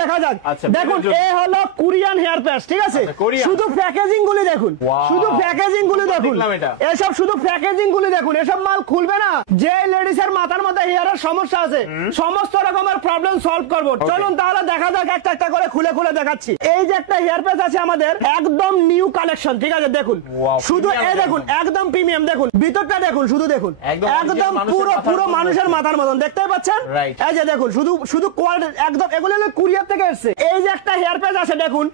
দেখা যাক। দেখুন এ হলো কোরিয়ান হেয়ার প্যাচ, ঠিক আছে? শুধু প্যাকেজিং গুলি দেখুন, শুধু প্যাকেজিং গুলি দেখুন, এসব শুধু প্যাকেজিং গুলি দেখুন, এসব মাল খুলবে না। যে লেডিস এর মাথার মধ্যে হেয়ারের সমস্যা আছে সমস্ত রকমের প্রবলেম সলভ করবো। চলুন তাহলে দেখা যাক একটা একটা করে খুলে খুলে দেখাচ্ছি। এই যে একটা হেয়ার প্যাচ আছে আমাদের একদম নিউ কালেকশন, ঠিক আছে? দেখুন শুধু এই দেখুন একদম প্রিমিয়াম, দেখুন ভিতরটা দেখুন, শুধু দেখুন একদম পুরো পুরো মানুষের মাথার মতন, দেখতে পাচ্ছেন? এই যে দেখুন শুধু শুধু কোয়ালিটি একদম, এগুলো কুরিয়ার থেকে এসেছে। এই যে একটা হেয়ার প্যাচ আছে দেখুন,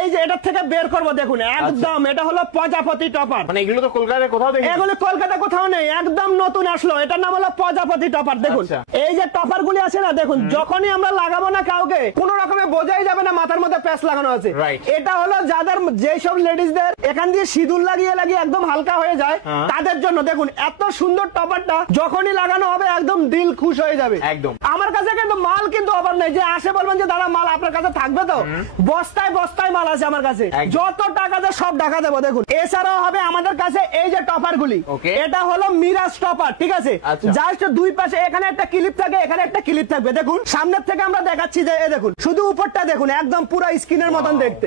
এই যে এটার থেকে বের করবো দেখুন একদম, এটা হলো প্রজাপতি টপার। মানে এগুলো তো কলকাতায় কোথাও দেখি, এগুলো কলকাতা কোথাও নেই, একদম নতুন আসলো। এটার নাম হলো প্রজাপতি টপার। দেখুন এই যে টপার গুলি আছে না, দেখুন যখনই আমরা লাগাবো না কাউকে কোন রকমে বোঝাই যাবে না মাথার মধ্যে প্যাচ লাগানো আছে। এটা হলো যাদের যেসব লেডিসদের এখান দিয়ে সিঁদুর লাগিয়ে লাগিয়ে একদম হালকা হয়ে যায় তাদের জন্য। দেখুন এত সুন্দর টপারটা যখনই লাগানো হবে একদম দিল খুশ হয়ে যাবে। একদম আমার কাছে কিন্তু মাল কিন্তু অভাব নেই, যে আসে বলবেন যে দাদা মাল আপনার কাছে থাকবে তো, বস্তায় বস্তায় মাল আছে আমার কাছে, যত টাকা দেয় সব টাকা দেবো। দেখুন এছাড়াও হবে আমাদের কাছে এই যে টপার গুলি, এটা হলো মিরাজ টপার, ঠিক আছে? জাস্ট দুই পাশে এখানে একটা ক্লিপ থাকে, এখানে একটা ক্লিপ থাকবে। দেখুন সামনের থেকে আমরা দেখাচ্ছি যে এই দেখুন শুধু উপরটা দেখুন একদম পুরো স্কিনের মতন দেখতে,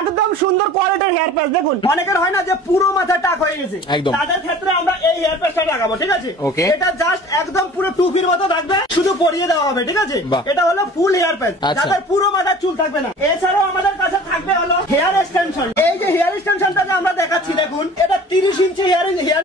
একদম সুন্দর কোয়ালিটির হেয়ার প্যাচ। দেখুন অনেকের হয় না যে পুরো মাথা টাক হয়ে গেছে, তাদের ক্ষেত্রে আমরা এই হেয়ার প্যাচটা লাগাবো, ঠিক আছে? এটা জাস্ট একদম পুরো টুপির মতো থাকবে, শুধু পরিয়ে দেওয়া হবে, ঠিক আছে? এটা হলো ফুল হেয়ার প্যাচ, যাদের পুরো মাথার চুল থাকবে না। এছাড়াও আমাদের কাছে থাকবে হলো হেয়ার এক্সটেনশন। এই যে হেয়ার এক্সটেনশনটা আমরা দেখাচ্ছি দেখুন, এটা 30 ইঞ্চি হেয়ার